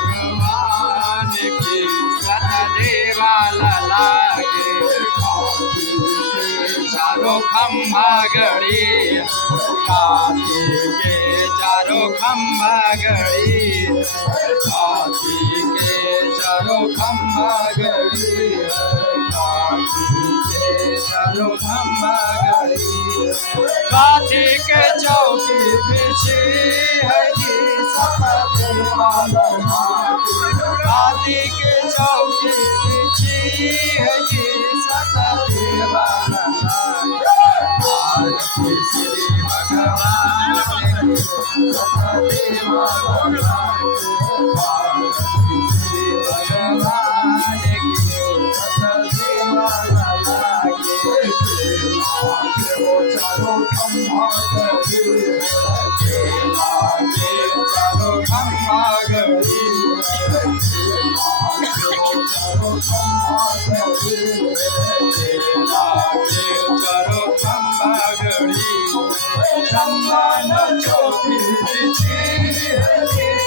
भगवान की सतदेवाला लागे चारों खम्भा गड़ी काशी के चारों खम्भा गड़ी काशी के चारों खम्भा गड़ी काशी के चारों खम्भा गड़ी काशी के चौकी बिछी है जी सतदेवाला काशी के चौकी बिछी है जी सतदेवाला श्री भगवान सतदेवाला श्री भगवान चारों खम्भा गड़ी चारों खम्भा गड़ी चंदन चौकी बिछी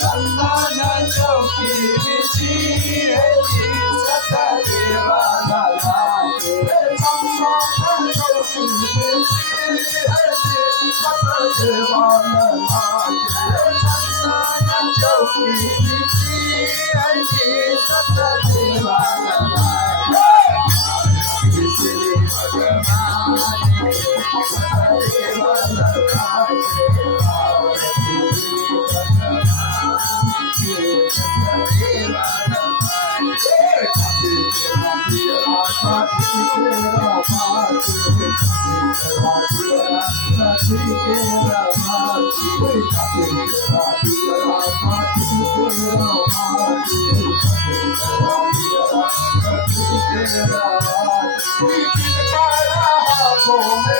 चंदन चौकी बिछी सतदेवाला चंदन चौकी चंदन चौकी सतदेवाला श्री भगवान